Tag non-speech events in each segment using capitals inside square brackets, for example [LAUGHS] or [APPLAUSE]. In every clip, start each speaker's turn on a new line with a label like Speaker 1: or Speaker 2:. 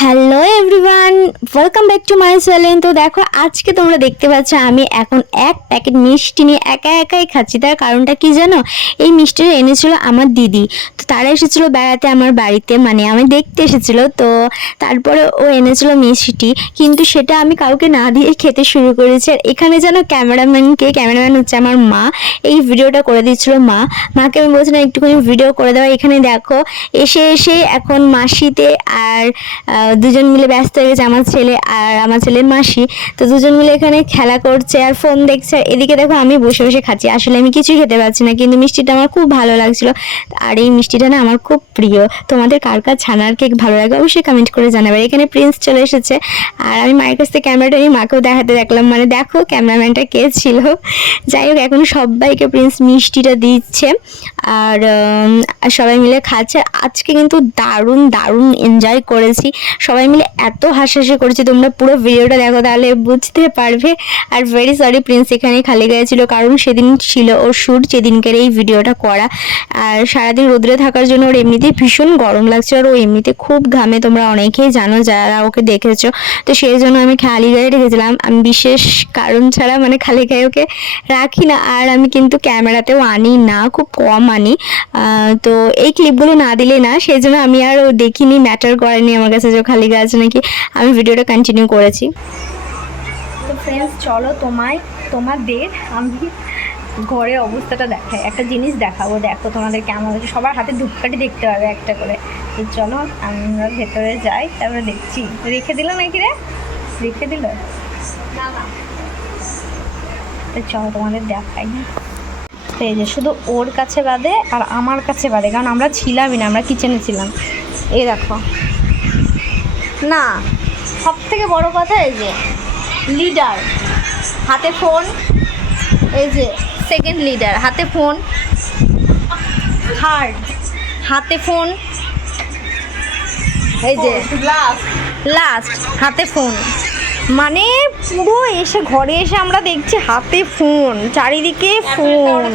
Speaker 1: Hello everyone, welcome back to my channel. তো দেখো, আজকে তোমরা দেখতে পাচ্ছ, আমি এখন এক প্যাকেট মিষ্টি নিয়ে একা একাই খাচ্ছি। তার কারণটা কি জানো? এই মিষ্টিটা এনেছিল আমার দিদি। তো তারা এসেছিল বেড়াতে আমার বাড়িতে মানে আমি দেখতে এসেছিল। তো তারপরে ও এনেছিল মিষ্টি, কিন্তু সেটা আমি কাউকে না দিয়ে খেতে শুরু করেছি। আর এখানে যেন ক্যামেরাম্যানকে, ক্যামেরাম্যান হচ্ছে আমার মা। এই ভিডিওটা করে দিচ্ছিল মা। মাকে আমি বলছিলাম, একটুখানি ভিডিও করে দেওয়া এখানে দেখো, এসে এসে এখন মাসিতে আর দুজন মিলে ব্যস্ত হয়ে গেছে, আমার ছেলে আর আমার ছেলের মাসি। তো দুজন মিলে এখানে খেলা করছে আর ফোন দেখছে। আর এদিকে দেখো আমি বসে বসে খাচ্ছি। আসলে আমি কিছুই খেতে পারছি না, কিন্তু মিষ্টিটা আমার খুব ভালো লাগছিল। আর এই মিষ্টিটা না আমার খুব প্রিয়। তোমাদের কার কার ছানার কেক ভালো লাগে অবশ্যই কমেন্ট করে জানাবে। এখানে প্রিন্স চলে এসেছে। আর আমি মায়ের কাছ থেকে ক্যামেরাটা নিয়ে মাকেও দেখাতে দেখলাম। মানে দেখো ক্যামেরাম্যানটা কে ছিল। যাই হোক, এখন সবাইকে প্রিন্স মিষ্টিটা দিচ্ছে। আর সবাই মিলে খাচ্ছে। আজকে কিন্তু দারুণ দারুণ এনজয় করেছি। সবাই মিলে এত হাসাহাসি করেছি, তোমরা পুরো ভিডিওটা দেখো, তাহলে বুঝতে পারবে। আর ভেরি সরি প্রিন্স এখানে খালি গায়ে ছিল, কারণ সেদিন ছিল ওর শ্যুট যেদিনকার এই ভিডিওটা করা। আর সারাদিন রোদ্রে থাকার জন্য ওর এমনিতেই ভীষণ গরম লাগছে আর ও এমনিতে খুব ঘামে, তোমরা অনেকেই জানো যারা ওকে দেখেছ। তো সেই জন্য আমি খালি গায়ে রেখেছিলাম। আমি বিশেষ কারণ ছাড়া মানে খালি গায়ে ওকে রাখি না, আর আমি কিন্তু ক্যামেরাতেও আনি না, খুব কম আনি। তো এই ক্লিপগুলো না দিলে না, সেই জন্য আমি আর ও দেখিনি ম্যাটার করেনি আমার কাছে খালি গায়ে আছে নাকি? আমি ভিডিওটা কন্টিনিউ করেছি।
Speaker 2: তো ফ্রেন্ডস চলো তোমায় তোমাদের আমি ঘরে অবস্থাটা দেখাই। একটা জিনিস দেখাবো দেখো তোমাদের কেমন হচ্ছে সবার হাতে ধূপকাঠি দেখতে পাবে একটা করে। তো চলো আমরা ভেতরে যাই তারপরে দেখছি। রেখে দিল নাকি রে? রেখে দিল? তো চলো তোমাদের দেখাই। এই যে শুধু ওর কাছে বাদে আর আমার কাছে বাদে কারণ আমরা ছিলামই না আমরা কিচেনে ছিলাম। এই দেখো। না সব থেকে বড় কথা এই যে লিডার হাতে ফোন এই যে সেকেন্ড লিডার হাতে ফোন থার্ড হাতে ফোন এই যে লাস্ট হাতে ফোন মানে পুরো এসে ঘরে এসে আমরা দেখছি হাতে ফোন চারিদিকে ফোন [LAUGHS]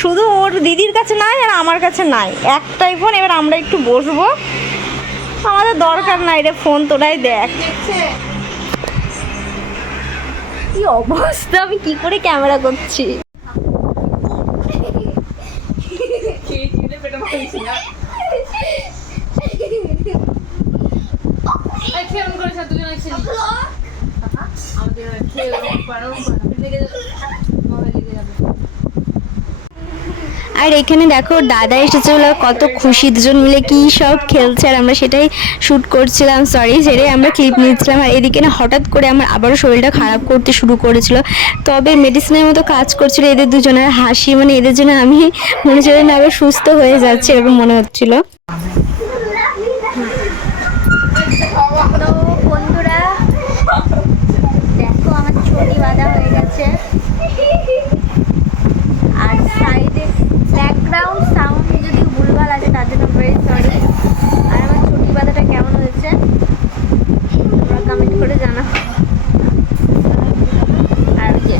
Speaker 2: শুধু ওর দিদির কাছে নাই আর আমার কাছে নাই। একটাই ফোন এবার আমরা একটু বসবো। আমাদের দরকার নাই রে ফোন তোরাই দেখ। কি অবস্থা আমি কি করে ক্যামেরা করছি?
Speaker 1: আর এখানে দেখো দাদা এসেছে এসেছিল, কত খুশি দুজন মিলে কি সব খেলছে, আর আমরা সেটাই শ্যুট করছিলাম সরি সেটাই আমরা ক্লিপ নিচ্ছিলাম। আর এদিকে না হঠাৎ করে আমার আবারও শরীরটা খারাপ করতে শুরু করেছিল। তবে মেডিসিনের মতো কাজ করছিল এদের দুজনের, হাসি মানে এদের জন্য আমি মনে হচ্ছিল না আবার সুস্থ হয়ে যাচ্ছে এরকম মনে হচ্ছিল
Speaker 2: তো বন্ধুরা দেখো আমার ছড়ি বাঁধা হয়ে গেছে আর সাইডে ব্যাকগ্রাউন্ড সাউন্ড যদি ভুলভাল আছে তার জন্য ভেরি সরি আর আমার ছুটি বাঁধাটা কেমন হয়েছে তোমরা কমেন্ট করে জানা আর ওই যে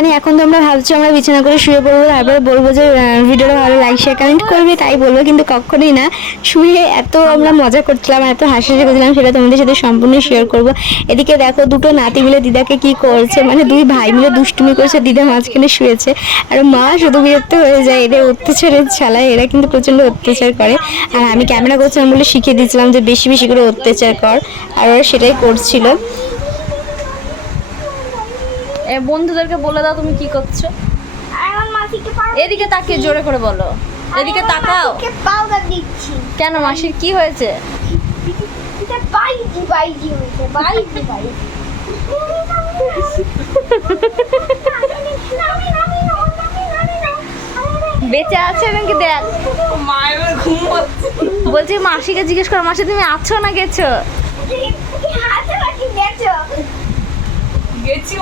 Speaker 1: জানি এখন তোমরা ভাবছ আমরা বিছানা করে শুয়ে পড়ব, তারপরে বলব যে ভিডিওটা ভালো লাইক শেয়ার কমেন্ট করবে, তাই বলব, কিন্তু কখনোই না। শুয়ে এত আমরা মজা করছিলাম, এত হাসি হাসি করছিলাম, সেটা তোমাদের সাথে সম্পূর্ণ শেয়ার করব। এদিকে দেখো, দুটো নাতি মিলে দিদাকে কি করছে মানে দুই ভাই মিলে দুষ্টুমি করছে, দিদা মাঝখানে শুয়েছে। আর মা শুধু বিরক্ত হয়ে যায়, এদের অত্যাচারের ছালায়, এরা কিন্তু প্রচণ্ড অত্যাচার করে। আর আমি ক্যামেরা করছিলাম বলে শিখিয়ে দিয়েছিলাম যে, বেশি বেশি করে অত্যাচার কর। আর ওরা সেটাই করছিল।
Speaker 2: বন্ধুদেরকে বলে দাও তুমি কি করছ। এদিকে তাকিয়ে জোরে করে বলো। এদিকে তাকাও।
Speaker 3: পাউডার দিচ্ছি।
Speaker 2: কেন মাসির কি হয়েছে?
Speaker 3: বাইজি বাইজি হয়েছে বাইজি বাইজি
Speaker 2: বেঁচে আছে নাকি দেখ বলছি মাসিকে জিজ্ঞেস করো মাসি তুমি আছো না গেছো
Speaker 3: হাতে রাখি গেছো
Speaker 4: গেছি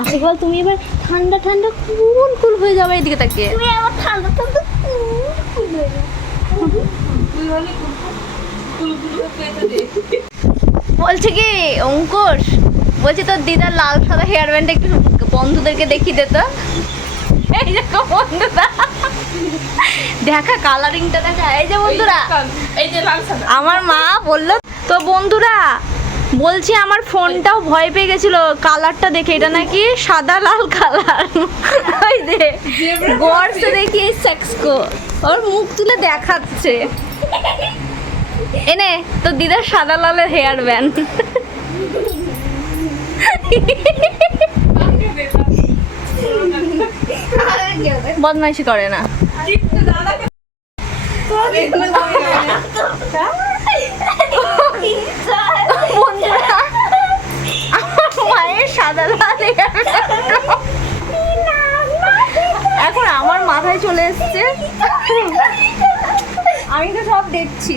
Speaker 4: আছি।
Speaker 2: বল তুমি এবার ঠান্ডা ঠান্ডা কুল কুল হয়ে যাবে এদিকে তাকিয়ে।
Speaker 3: তুমি আমার ঠান্ডা ঠান্ডা কুল হয়ে
Speaker 4: হলে কুলকুল কুলকুল
Speaker 2: বলছে কি অঙ্কুশ বলছি তোর দিদার লাল সাদা হেয়ার ব্যান্ড একটু বন্ধুদেরকে দেখিয়ে দে তো। এই দেখো বন্ধুরা দেখা কালারিংটা দেখা। এই যে বন্ধুরা
Speaker 4: এই যে
Speaker 2: আমার মা বলল তো বন্ধুরা বলছি আমার ফোনটাও ভয় পেয়ে গেছিল কালারটা দেখে এটা নাকি সাদা লাল কালার ওই যে গড়ছে দেখি এই সেক্সকো ওর মুখ তুলে দেখাচ্ছে। এনে তো দিদার সাদা লালের হেয়ার ব্যান্ড বদমাইশি করে না। মায়ের সাদা লাল এখন আমার মাথায় চলে এসছে। আমি তো সব দেখছি।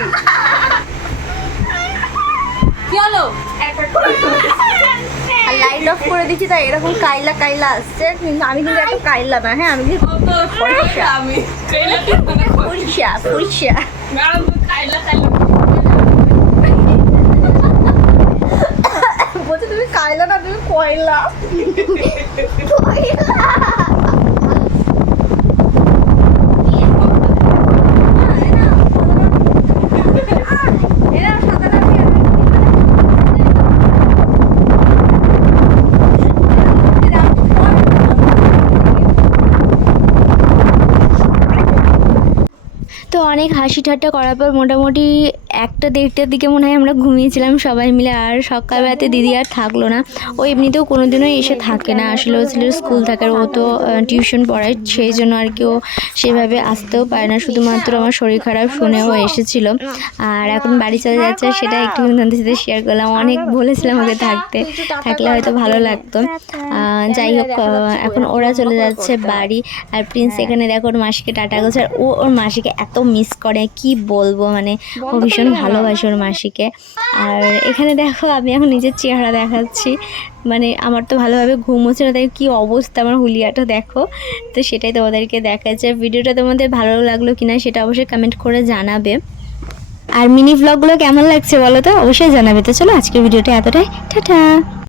Speaker 2: আর লাইট অফ করে দিচ্ছি তাই এরকম কাইলা কাইলা আসছে কিন্তু আমি কিন্তু এত কাইলা না হ্যাঁ আমি কিন্তু
Speaker 4: পয়সা আমি
Speaker 2: বলছে তুমি কাইলা না তুমি কয়লা।
Speaker 1: তো অনেক হাসি ঠাট্টা করার পর মোটামুটি একটা দেড়টার দিকে মনে হয় আমরা ঘুমিয়েছিলাম সবাই মিলে, আর সকালবেলাতে দিদি আর থাকল না। ও এমনিতেও কোনো দিনও এসে থাকে না। আসলে ও ছেলের স্কুল থাকে, আর ও তো টিউশন পড়ায়, সেই জন্য আর কি ও সেভাবে আসতেও পারে না। শুধুমাত্র আমার শরীর খারাপ শুনে ও এসেছিল। আর এখন বাড়ি চলে যাচ্ছে, সেটা একটু তোমাদের সাথে শেয়ার করলাম। অনেক বলেছিলাম ওকে থাকতে। থাকলে হয়তো ভালো লাগতো। যাই হোক এখন ওরা চলে যাচ্ছে বাড়ি। আর প্রিন্স এখানে দেখো ওর মাসিকে টাটা করছে। আর ও ওর মাসিকে এত মিস করে কি বলব? মানে ও ভীষণ ভালোবাসে ওর মাসিকে। আর এখানে দেখো আমি এখন নিজের চেহারা দেখাচ্ছি। মানে আমার তো ভালোভাবে ঘুম হচ্ছে না তাই কী অবস্থা আমার হুলিয়াটা দেখো। তো সেটাই তোমাদেরকে দেখাচ্ছে। ভিডিওটা তোমাদের ভালো লাগল কিনা সেটা অবশ্যই কমেন্ট করে জানাবে। আর মিনি ভ্লগগুলো কেমন লাগছে বলো তো? অবশ্যই জানাবে। তো চলো আজকের ভিডিওটা এতটাই। টাটা!